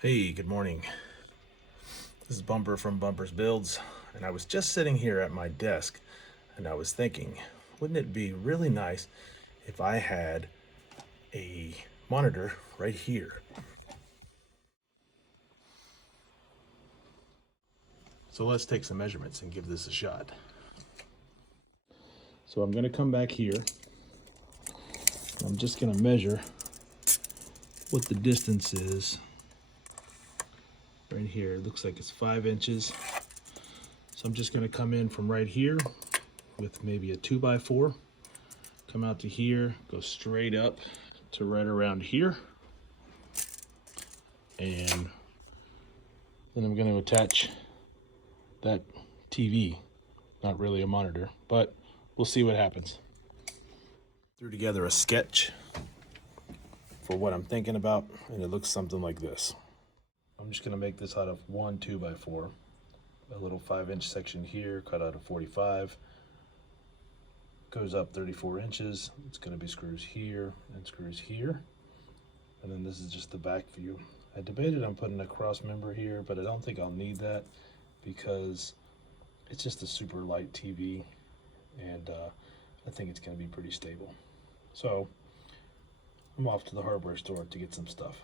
Hey, good morning. This is Bumper from Bumper's Builds, and I was just sitting here at my desk and I was thinking, wouldn't it be really nice if I had a monitor right here? So let's take some measurements and give this a shot. So I'm going to come back here. I'm just going to measure what the distance is right here. It looks like it's 5 inches. So I'm just going to come in from right here with maybe a 2x4. Come out to here, go straight up to right around here. And then I'm going to attach that TV. Not really a monitor, but we'll see what happens. Threw together a sketch for what I'm thinking about, and it looks something like this. I'm just going to make this out of one 2x4. A little 5-inch section here, cut out of 45. Goes up 34 inches. It's going to be screws here and screws here. And then this is just the back view. I debated on putting a cross member here, but I don't think I'll need that because it's just a super light TV, and I think it's going to be pretty stable. So I'm off to the hardware store to get some stuff.